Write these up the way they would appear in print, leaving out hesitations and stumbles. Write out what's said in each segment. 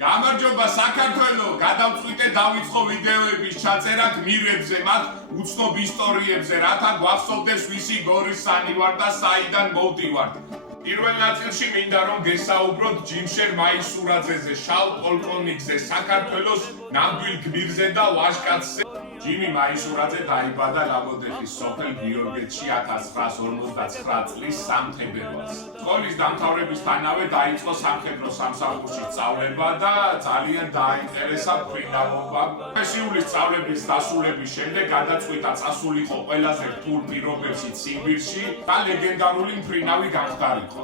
გამარჯობა საქართველო, გადავწყვიტე დავიწყო ვიდეოების ჩაწერა გმირებზე, მათ უცნობ ისტორიებზე, რათა გვახსოვდეს ვისი გორისანი ვარ და საიდან მოვდივართ. პირველ ნაწილში მინდა რომ გესაუბროთ ჯიმშერ მაისურაძეზე, შალ პოლკოვნიკზე, საქართველოს ნამდვილ გმირზე და ვაჟკაცზე. ჯიმი მაისურაძე დაიბადა ლაბოდეხის სოფელ გიორგეთში 1959 წლის 3 თებერვალს. სკოლის დამთავრებისთანავე დაიწყო სამხედრო სამსახურში სწავლება და ძალიან დააინტერესა მფრინავობა. პროფესიული სწავლების დასრულების შემდეგ გადაწყვიტა წასულიყო ყველაზე რთულ პირობებში ციმბირში და ლეგენდარული მფრინავი გამხდარიყო.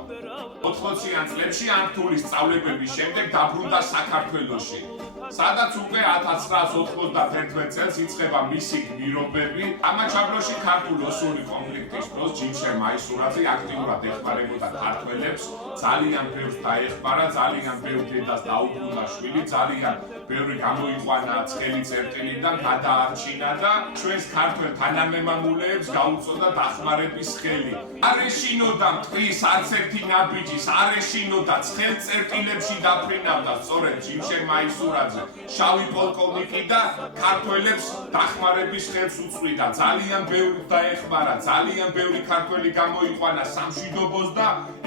80-იან წლებში ამ რთული სწავლებების შემდეგ დაბრუნდა საქართველოში. სადაც უკვე 1991 წელს იწყება მისი გმირობები. ამაჩაბლოში ქართულ-ოსური კონფლიქტის დროს ჯიმშერ მაისურაძე აქტიურად ეხმარებოდა ქართველებს, ძალიან ბევრს დაეხმარა, ძალიან ბევრ დედას დაუბრუნდა შვილი, ძალიან ბევრი გამოიყვანა ცხელი წერტილიდან, გადაარჩინა და ჩვენს ქართველ თანამემამულეებს გაუწოდა დახმარების ხელი. არ ეშინოდა მტრის არც ერთი ნაბიჯის, არ ეშინოდა ცხელ წერტილებში დაფრინავდა სწორედ ჯიმშერ მაისურაძე. შავი პოლკოვნიკი და ქართველებს დახმარების ხელს უწვიდა. ძალიან ბევრს დაეხმარა, ძალიან ბევრი ქართველი გამოიყვანა სამშვიდობოს და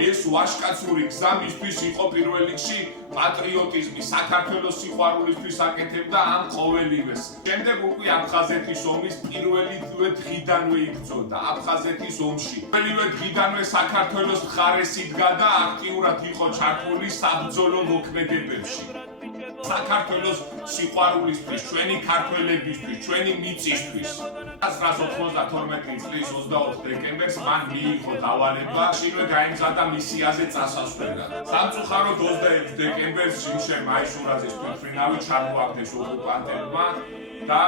ეს ვაჟკაცური გზა მისთვის იყო პირველ რიგში პატრიოტიზმი, საქართველოს სიყვარულისთვის აკეთებდა ამ ყოველივეს. შემდეგ უკვე აფხაზეთის ომის პირველი დღიდანვე იბრძოდა აფხაზეთის ომში. პირველივე დღიდანვე საქართველოს მხარეს იდგა და აქტიურად იყო ჩართული საბრძოლო მოქმედებებში. საქართველოს სიყვარულისთვის, ჩვენი ქართველებისთვის, ჩვენი მიწისთვის. 1992 წლის 24 დეკემბერს მან მიიღო დავალება, შინვე გაემზადა მისიაზე წასასვლელად. სამწუხაროდ 26 დეკემბერს ჯიმშერ მაისურაძის თვითმფრინავი ჩამოაგდეს ოკუპანტებმა და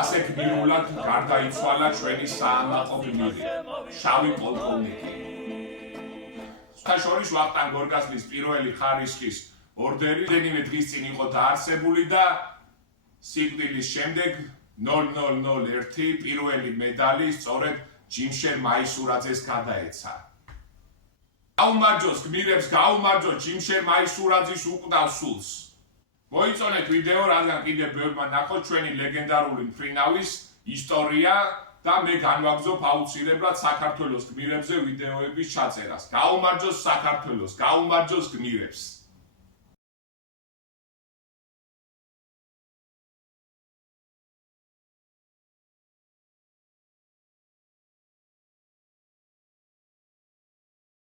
ასე გმირულად გარდაიცვალა ჩვენი საამაყო გმირი, შავი პოლკოვნიკი. შორის ვახტანგ გორგასლის პირველი ხარისხის ორდერი რამდენიმე დღის წინ იყო დაარსებული და სიკვდილის შემდეგ 001 პირველი медალი სწორედ ჯიმშერ მაისურაძეს გადაეცა. გაუმარჯოს გმირებს, გაუმარჯოს ჯიმშერ მაისურაძის უკვდავ სულს. მოიწონეთ ვიდეო, რადგან კიდევ ბევრმა ნახოთ ჩვენი ლეგენდარული მფრინავის ისტორია და მე განვაგრძობ აუცილებლად საქართველოს გმირებზე ვიდეოების ჩაწერას. გაუმარჯოს საქართველოს, გაუმარჯოს გმირებს.